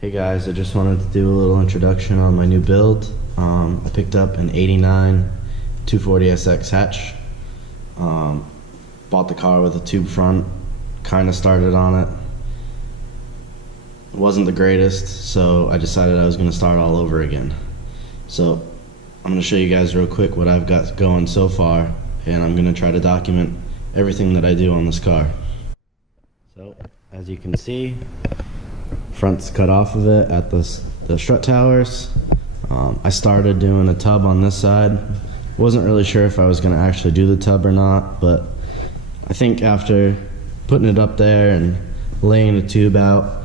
Hey guys, I just wanted to do a little introduction on my new build. I picked up an 89 240SX hatch. Bought the car with a tube front, kind of started on it. It wasn't the greatest, so I decided I was going to start all over again. So I'm going to show you guys real quick what I've got going so far, and I'm going to try to document everything that I do on this car. So as you can see, front's cut off of it at the strut towers. I started doing a tub on this side. Wasn't really sure if I was going to actually do the tub or not, but I think after putting it up there and laying the tube out,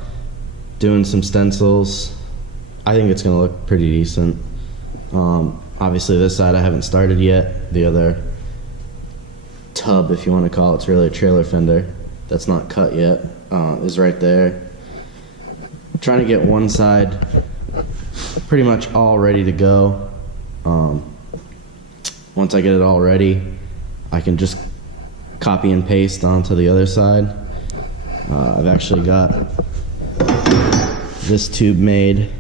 doing some stencils, I think it's going to look pretty decent. Obviously this side I haven't started yet. The other tub, if you want to call it, it's really a trailer fender that's not cut yet, is right there. I'm trying to get one side pretty much all ready to go. Once I get it all ready, I can just copy and paste onto the other side. I've actually got this tube made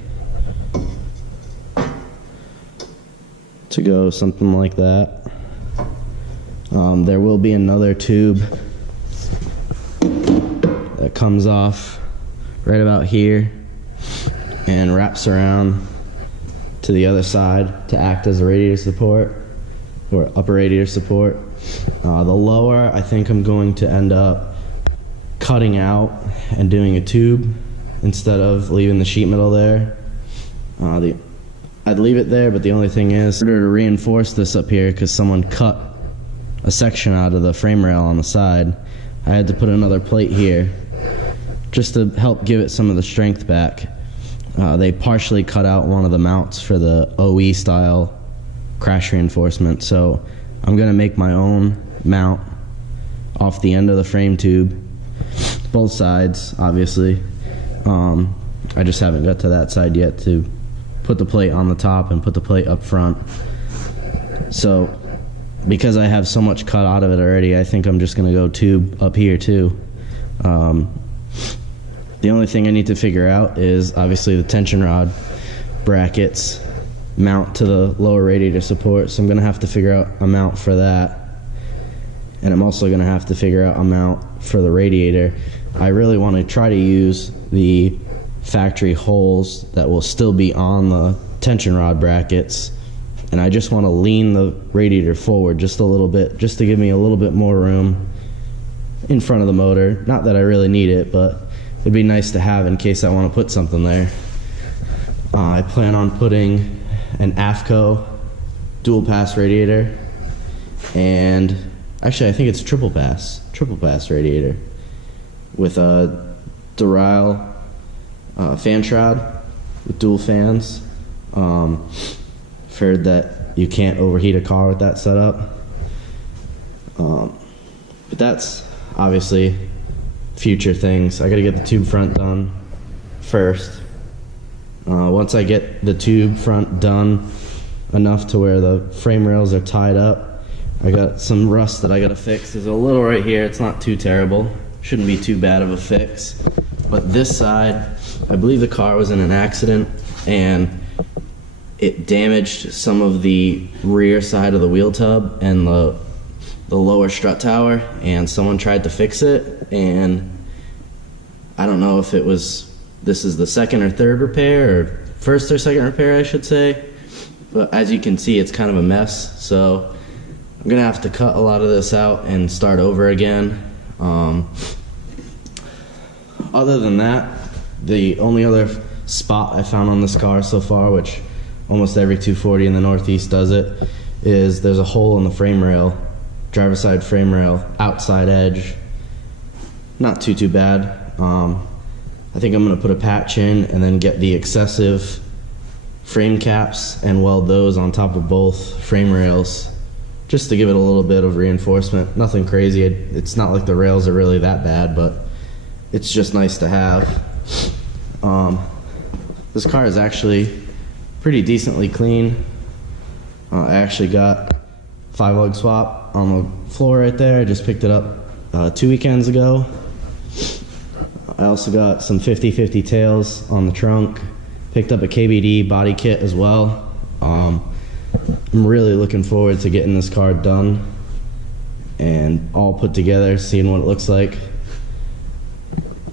to go something like that. There will be another tube that comes off right about here and wraps around to the other side to act as a radiator support, or upper radiator support. The lower, I think I'm going to end up cutting out and doing a tube instead of leaving the sheet metal there. I'd leave it there, but the only thing is, in order to reinforce this up here, because someone cut a section out of the frame rail on the side, I had to put another plate here just to help give it some of the strength back. They partially cut out one of the mounts for the OE style crash reinforcement, so I'm going to make my own mount off the end of the frame tube, both sides obviously. I just haven't got to that side yet to put the plate on the top and put the plate up front. So because I have so much cut out of it already, I think I'm just going to go tube up here too. The only thing I need to figure out is obviously the tension rod brackets mount to the lower radiator support, so I'm going to have to figure out a mount for that. And I'm also going to have to figure out a mount for the radiator. I really want to try to use the factory holes that will still be on the tension rod brackets, and I just want to lean the radiator forward just a little bit, just to give me a little bit more room in front of the motor. Not that I really need it, but it'd be nice to have in case I want to put something there. I plan on putting an AFCO dual pass radiator, and actually I think it's triple pass radiator with a Doral fan shroud with dual fans. I've heard that you can't overheat a car with that setup, but that's obviously future things. I gotta get the tube front done first. Once I get the tube front done enough to where the frame rails are tied up, I got some rust that I gotta fix. There's a little right here, it's not too terrible, shouldn't be too bad of a fix. But this side, I believe the car was in an accident and it damaged some of the rear side of the wheel tub and the lower strut tower, and someone tried to fix it, and I don't know if this is the second or third repair, or first or second repair I should say, but as you can see it's kind of a mess, so I'm gonna have to cut a lot of this out and start over again. Other than that, the only other spot I found on this car so far, which almost every 240 in the Northeast does it, is there's a hole in the frame rail, driver's side frame rail, outside edge. Not too bad. I think I'm going to put a patch in and then get the excessive frame caps and weld those on top of both frame rails just to give it a little bit of reinforcement. Nothing crazy. It's not like the rails are really that bad, but it's just nice to have. This car is actually pretty decently clean. I actually got 5-lug swap on the floor right there. I just picked it up 2 weekends ago. I also got some 50/50 tails on the trunk. Picked up a KBD body kit as well. I'm really looking forward to getting this car done and all put together, seeing what it looks like.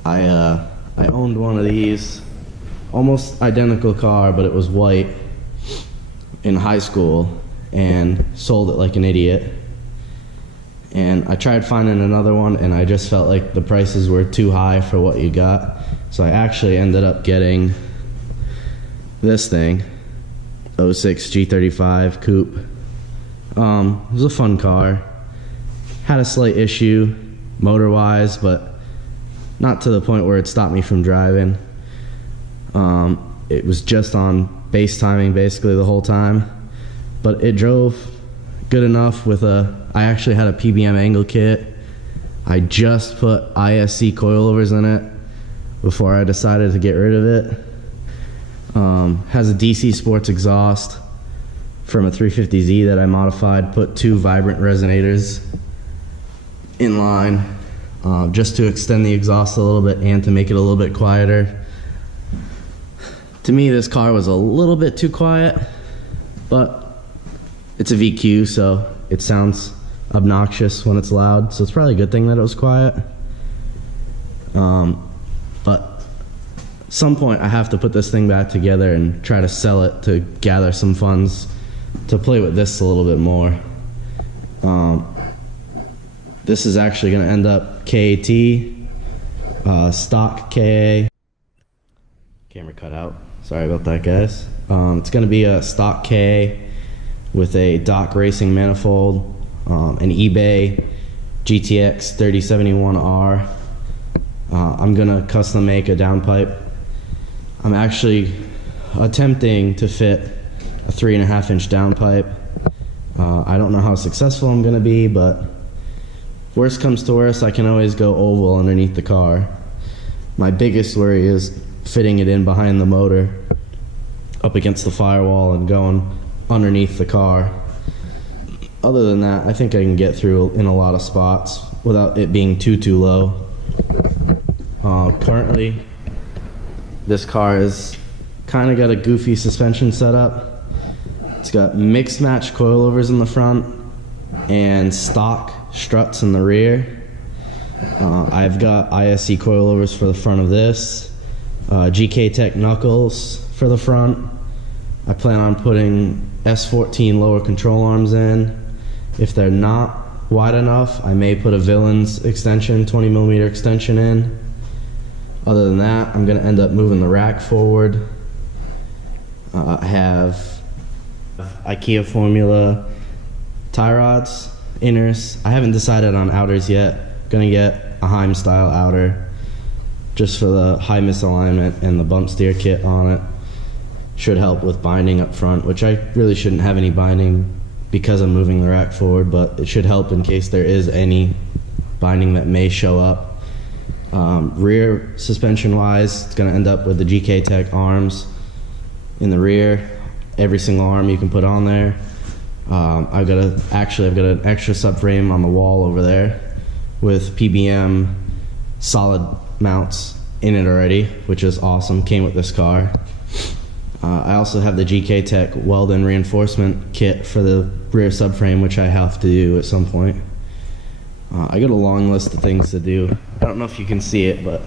I owned one of these, almost identical car, but it was white, in high school, and sold it like an idiot. And I tried finding another one, and I just felt like the prices were too high for what you got. So I actually ended up getting this thing, 06 G35 Coupe. It was a fun car. Had a slight issue motor-wise, but not to the point where it stopped me from driving. It was just on base timing basically the whole time, but it drove good enough with I actually had a PBM angle kit. I just put ISC coilovers in it before I decided to get rid of it. Has a DC Sports exhaust from a 350Z that I modified, put 2 vibrant resonators in line just to extend the exhaust a little bit and to make it a little bit quieter. To me, this car was a little bit too quiet, but it's a VQ, so it sounds obnoxious when it's loud, so it's probably a good thing that it was quiet. But at some point I have to put this thing back together and try to sell it to gather some funds to play with this a little bit more. This is actually going to end up KAT, stock KA. Camera cut out. Sorry about that, guys. It's going to be a stock KA with a Doc Racing manifold, an eBay GTX 3071R. I'm going to custom make a downpipe. I'm actually attempting to fit a 3.5-inch downpipe. I don't know how successful I'm going to be, but worst comes to worst, I can always go oval underneath the car. My biggest worry is fitting it in behind the motor, up against the firewall, and going underneath the car. Other than that, I think I can get through in a lot of spots without it being too low. Currently, this car is kind of got a goofy suspension setup. It's got mixed match coilovers in the front and stock struts in the rear. I've got ISC coilovers for the front of this, GK Tech knuckles for the front. I plan on putting S14 lower control arms in. If they're not wide enough, I may put a Villains extension, 20mm extension in. Other than that, I'm going to end up moving the rack forward. I have IKEA formula tie rods, inners. I haven't decided on outers yet. Going to get a Heim style outer just for the high misalignment, and the bump steer kit on it should help with binding up front, which I really shouldn't have any binding because I'm moving the rack forward, but it should help in case there is any binding that may show up. Rear suspension wise, it's going to end up with the GK Tech arms in the rear. Every single arm you can put on there. I've got an extra subframe on the wall over there with PBM solid mounts in it already, which is awesome. Came with this car. I also have the GK Tech weld-in reinforcement kit for the rear subframe, which I have to do at some point. I got a long list of things to do. I don't know if you can see it, but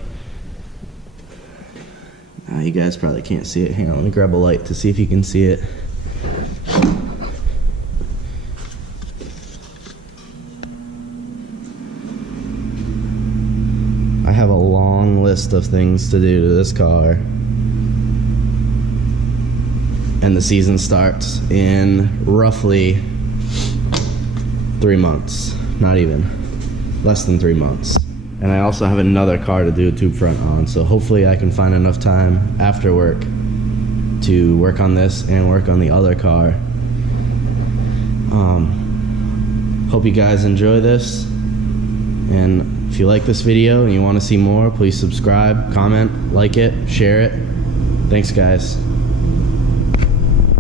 you guys probably can't see it. Hang on, let me grab a light to see if you can see it. I have a long list of things to do to this car, and the season starts in roughly 3 months, not even, less than 3 months. And I also have another car to do a tube front on, so hopefully I can find enough time after work to work on this and work on the other car. Hope you guys enjoy this, and if you like this video and you want to see more, please subscribe, comment, like it, share it. Thanks, guys.